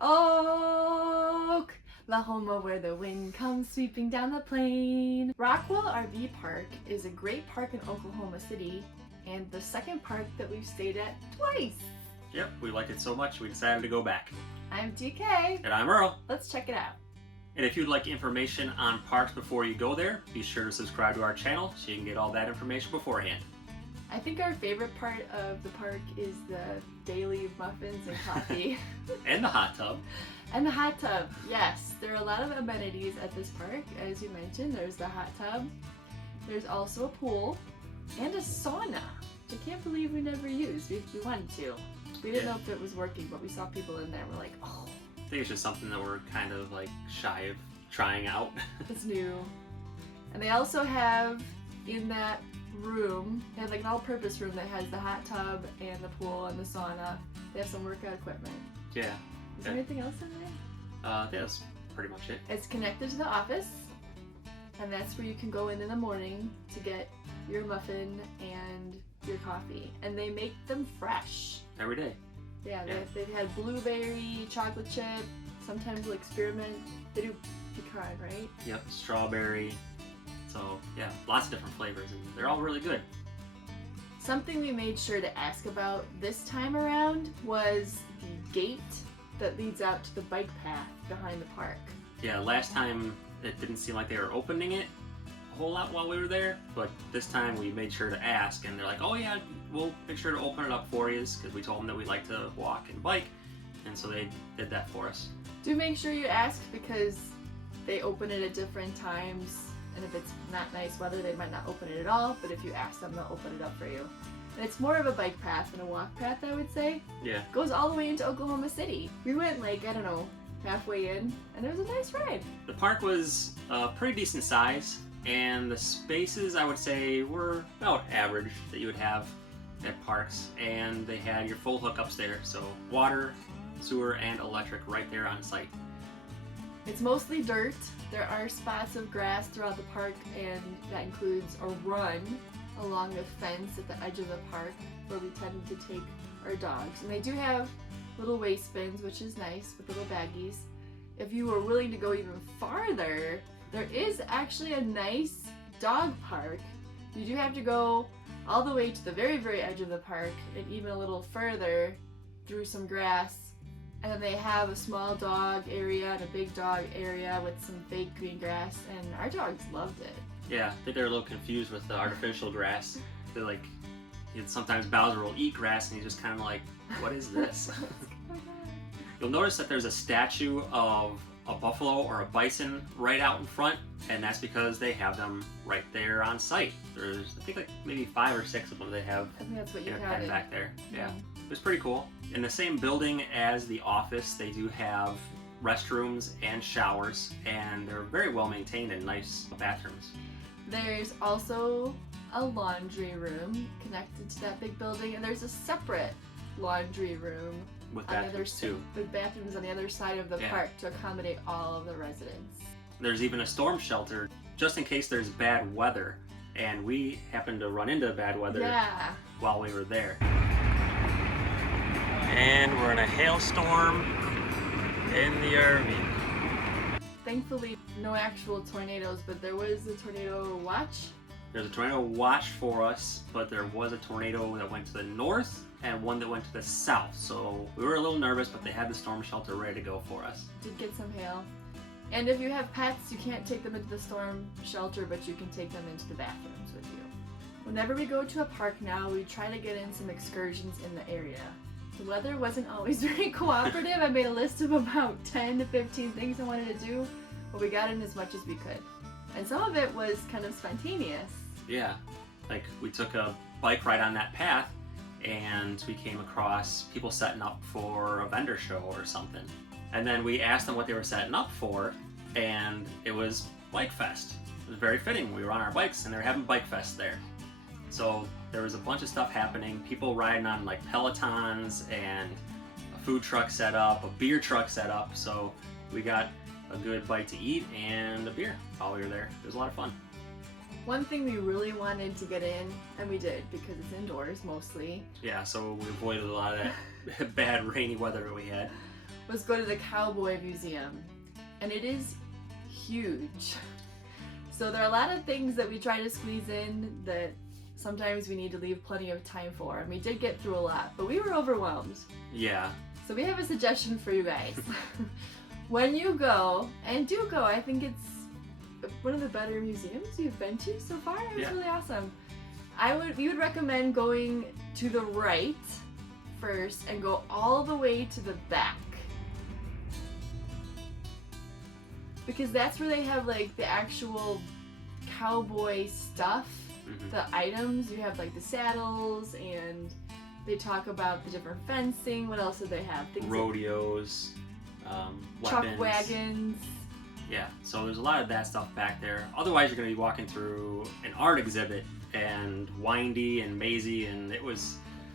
Oklahoma, where the wind comes sweeping down the plain. Rockwell RV Park is a great park in Oklahoma City and the second park that we've stayed at twice. Yep, we liked it so much we decided to go back. I'm DK. And I'm Earl. Let's check it out. And if you'd like information on parks before you go there, be sure to subscribe to our channel so you can get all that information beforehand. I think our favorite part of the park is the daily muffins and coffee. And the hot tub. And the hot tub, yes. There are a lot of amenities at this park. As you mentioned, there's the hot tub. There's also a pool and a sauna, which I can't believe we never used. We wanted to. We didn't know if it was working, but we saw people in there and we're like, oh. I think it's just something that we're kind of like shy of trying out. It's new. And they also have in that room, they have like an all-purpose room that has the hot tub and the pool and the sauna. They have some workout equipment. Yeah. Is there anything else in there? That's pretty much it. It's connected to the office, and that's where you can go in the morning to get your muffin and your coffee. And they make them fresh. Every day. Yeah, they've had blueberry, chocolate chip, sometimes we'll experiment. They do pecan, right? Yep, strawberry. So yeah, lots of different flavors and they're all really good. Something we made sure to ask about this time around was the gate that leads out to the bike path behind the park. Yeah, last time it didn't seem like they were opening it a whole lot while we were there, but this time we made sure to ask and they're like, oh yeah, we'll make sure to open it up for you because we told them that we like to walk and bike, and so they did that for us. Do make sure you ask because they open it at different times, and if it's not nice weather they might not open it at all, but if you ask them they'll open it up for you. And it's more of a bike path than a walk path, I would say. Yeah. Goes all the way into Oklahoma City. We went like, I don't know, halfway in, and it was a nice ride. The park was a pretty decent size, and the spaces I would say were about average that you would have at parks, and they had your full hookups there, so water, sewer, and electric right there on site. It's mostly dirt. There are spots of grass throughout the park, and that includes a run along the fence at the edge of the park where we tended to take our dogs. And they do have little waste bins, which is nice, with little baggies. If you were willing to go even farther, there is actually a nice dog park. You do have to go all the way to the very, very edge of the park and even a little further through some grass. And then they have a small dog area and a big dog area with some fake green grass, and our dogs loved it. Yeah, I think they're a little confused with the artificial grass. They're like, sometimes Bowser will eat grass and he's just kind of like, what is this? You'll notice that there's a statue of a buffalo or a bison right out in front, and that's because they have them right there on site. There's, I think, like maybe 5 or 6 of them they have. I think that's what you in a had pen back there. Yeah, it was pretty cool. In the same building as the office, they do have restrooms and showers, and they're very well maintained and nice bathrooms. There's also a laundry room connected to that big building, and there's a separate laundry room with bathrooms too. With bathrooms on the other side of the park to accommodate all of the residents. There's even a storm shelter just in case there's bad weather, and we happened to run into bad weather while we were there. And we're in a hailstorm in the RV. Thankfully, no actual tornadoes, but there was a tornado watch. There's a tornado watch for us, but there was a tornado that went to the north and one that went to the south. So we were a little nervous, but they had the storm shelter ready to go for us. Did get some hail. And if you have pets, you can't take them into the storm shelter, but you can take them into the bathrooms with you. Whenever we go to a park now, we try to get in some excursions in the area. The weather wasn't always very cooperative. I made a list of about 10 to 15 things I wanted to do, but we got in as much as we could. And some of it was kind of spontaneous. Yeah, like we took a bike ride on that path and we came across people setting up for a vendor show or something. And then we asked them what they were setting up for, and it was Bike Fest. It was very fitting. We were on our bikes and they were having Bike Fest there. So there was a bunch of stuff happening, people riding on like Pelotons and a food truck set up, a beer truck set up. So we got a good bite to eat and a beer while we were there. It was a lot of fun. One thing we really wanted to get in, and we did because it's indoors mostly. Yeah, so we avoided a lot of that bad rainy weather we had. was go to the Cowboy Museum. And it is huge. So there are a lot of things that we try to squeeze in that sometimes we need to leave plenty of time for. And we did get through a lot, but we were overwhelmed. Yeah. So we have a suggestion for you guys. When you go, and do go, I think it's one of the better museums you've been to so far. It was really awesome. We would recommend going to the right first and go all the way to the back. Because that's where they have like the actual cowboy stuff, the items. You have like the saddles, and they talk about the different fencing. What else do they have? Things rodeos, like weapons. Chuck wagons. Yeah, so there's a lot of that stuff back there. Otherwise, you're going to be walking through an art exhibit and windy and mazy, and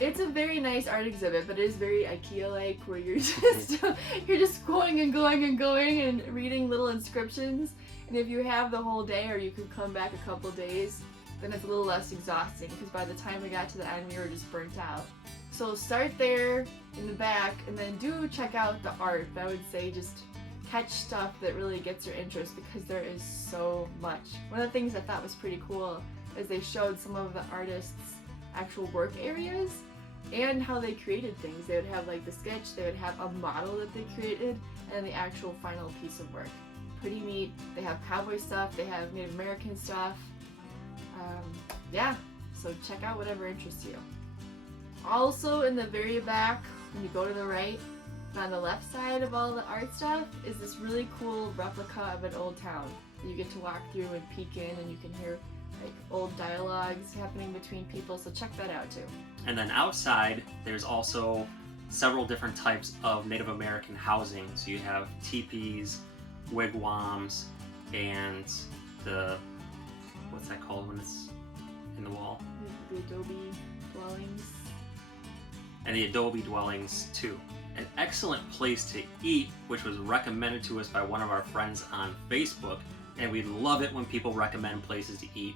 It's a very nice art exhibit, but it is very IKEA-like, where you're just going and going and going and reading little inscriptions. And if you have the whole day, or you could come back a couple days, then it's a little less exhausting, because by the time we got to the end, we were just burnt out. So start there in the back, and then do check out the art. But I would say just catch stuff that really gets your interest, because there is so much. One of the things I thought was pretty cool is they showed some of the artists' actual work areas and how they created things. They would have like the sketch, they would have a model that they created, and the actual final piece of work. Pretty neat. They have cowboy stuff, they have Native American stuff. Yeah, so check out whatever interests you. Also in the very back, when you go to the right, on the left side of all the art stuff is this really cool replica of an old town that you get to walk through and peek in, and you can hear like old dialogues happening between people, so check that out too. And then outside, there's also several different types of Native American housing. So you have teepees, wigwams, and what's that called when it's in the wall? The adobe dwellings. And the adobe dwellings too. An excellent place to eat, which was recommended to us by one of our friends on Facebook, and we love it when people recommend places to eat.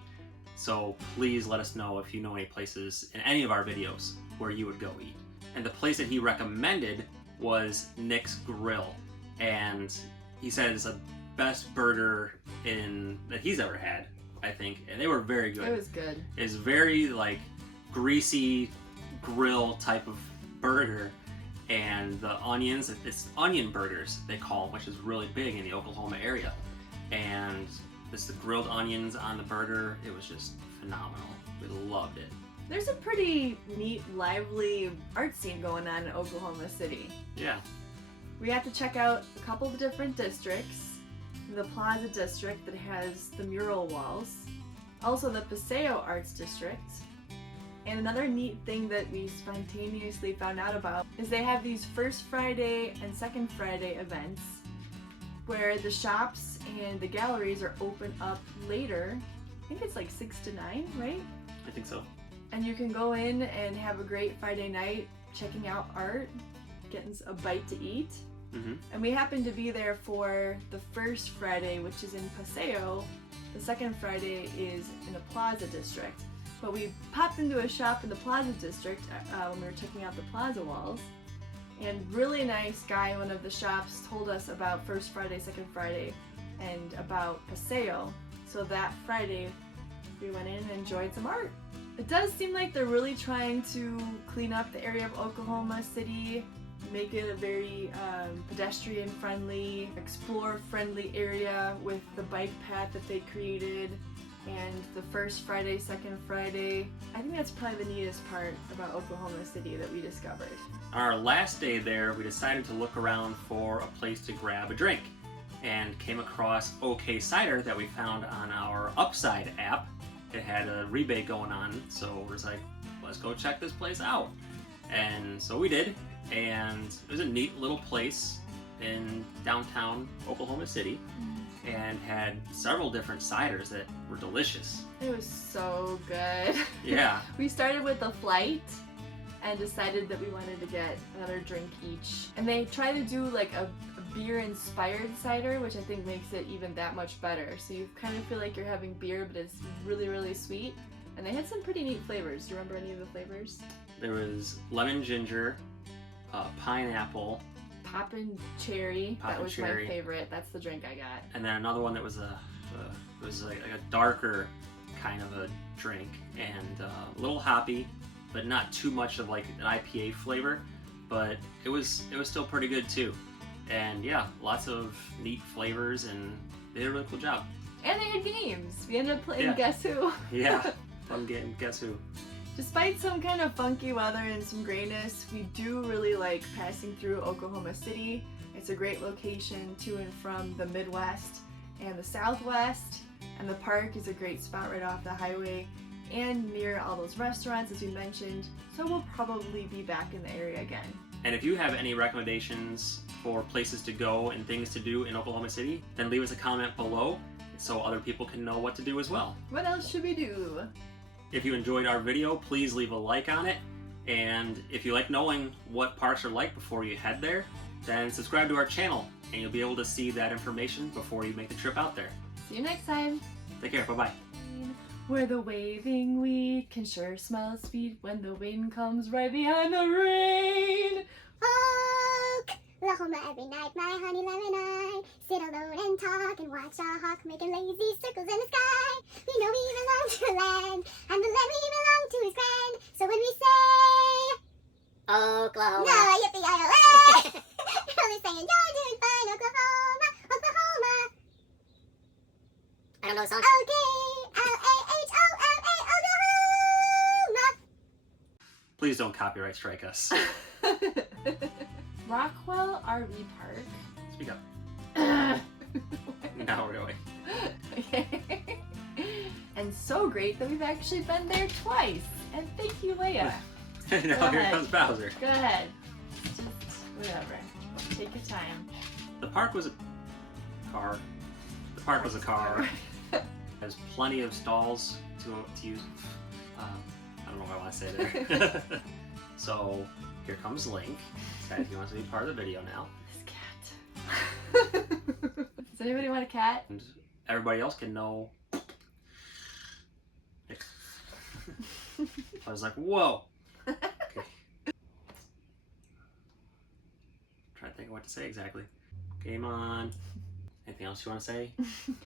So please let us know if you know any places in any of our videos where you would go eat. And the place that he recommended was Nick's Grill, and he said it's the best burger that he's ever had, I think, and they were very good. It was good. It's very like greasy grill type of burger, and the onions, it's onion burgers they call them, which is really big in the Oklahoma area. And the grilled onions on the burger, it was just phenomenal. We loved it. There's a pretty neat, lively art scene going on in Oklahoma City. Yeah. We have to check out a couple of different districts. The Plaza District that has the mural walls. Also the Paseo Arts District. And another neat thing that we spontaneously found out about is they have these First Friday and Second Friday events where the shops and the galleries are open up later. I think it's like 6 to 9, right? I think so. And you can go in and have a great Friday night checking out art, getting a bite to eat. And we happened to be there for the First Friday, which is in Paseo. The Second Friday is in the Plaza District. But we popped into a shop in the Plaza District when we were checking out the Plaza Walls. And really nice guy in one of the shops told us about First Friday, Second Friday, and about Paseo. So that Friday, we went in and enjoyed some art. It does seem like they're really trying to clean up the area of Oklahoma City, make it a very pedestrian-friendly, explorer-friendly area with the bike path that they created. And the First Friday, Second Friday. I think that's probably the neatest part about Oklahoma City that we discovered. On our last day there, we decided to look around for a place to grab a drink, and came across OK Cider that we found on our Upside app. It had a rebate going on, so we're like, let's go check this place out. And so we did, and it was a neat little place in downtown Oklahoma City. And had several different ciders that were delicious. It was so good. Yeah. We started with a flight and decided that we wanted to get another drink each. And they try to do like a beer-inspired cider, which I think makes it even that much better. So you kind of feel like you're having beer, but it's really, really sweet. And they had some pretty neat flavors. Do you remember any of the flavors? There was lemon ginger, pineapple, Poppin' Cherry. Poppin' That was Cherry. my favorite. That's the drink I got. And then another one that was a darker kind of a drink, and a little hoppy, but not too much of like an IPA flavor. But it was still pretty good too. And yeah, lots of neat flavors, and they did a really cool job. And they had games. We ended up playing Yeah. Guess Who. Yeah, fun game. Guess Who? Despite some kind of funky weather and some grayness, we do really like passing through Oklahoma City. It's a great location to and from the Midwest and the Southwest, and the park is a great spot right off the highway and near all those restaurants as we mentioned, so we'll probably be back in the area again. And if you have any recommendations for places to go and things to do in Oklahoma City, then leave us a comment below so other people can know what to do as well. What else should we do? If you enjoyed our video, please leave a like on it. And if you like knowing what parks are like before you head there, then subscribe to our channel and you'll be able to see that information before you make the trip out there. See you next time. Take care, bye-bye. Where the waving weed can sure smell sweet when the wind comes right behind the rain. Oklahoma every night, my honey lemon I sit alone and talk and watch a hawk making lazy circles in the sky. We know we belong to a land, and the land we belong to is grand. So when we say Oklahoma, no, yippee-yi-yo-ay, we're only saying you're doing fine, Oklahoma, Oklahoma. I don't know the song. Oklahoma. Please don't copyright strike us. Rockwell RV Park. Speak up. Now we're going. Okay. And so great that we've actually been there twice. And thank you, Leia. Now here ahead. comes Bowser. Go ahead. Just whatever. Take your time. The park was a car. The park was a car. There's plenty of stalls to use. I don't know what I want to say there. So here comes Link. Said he wants to be part of the video now. This cat. Does anybody want a cat? And everybody else can know. I was like, whoa. Okay. Trying to think of what to say exactly. Game on. Anything else you want to say?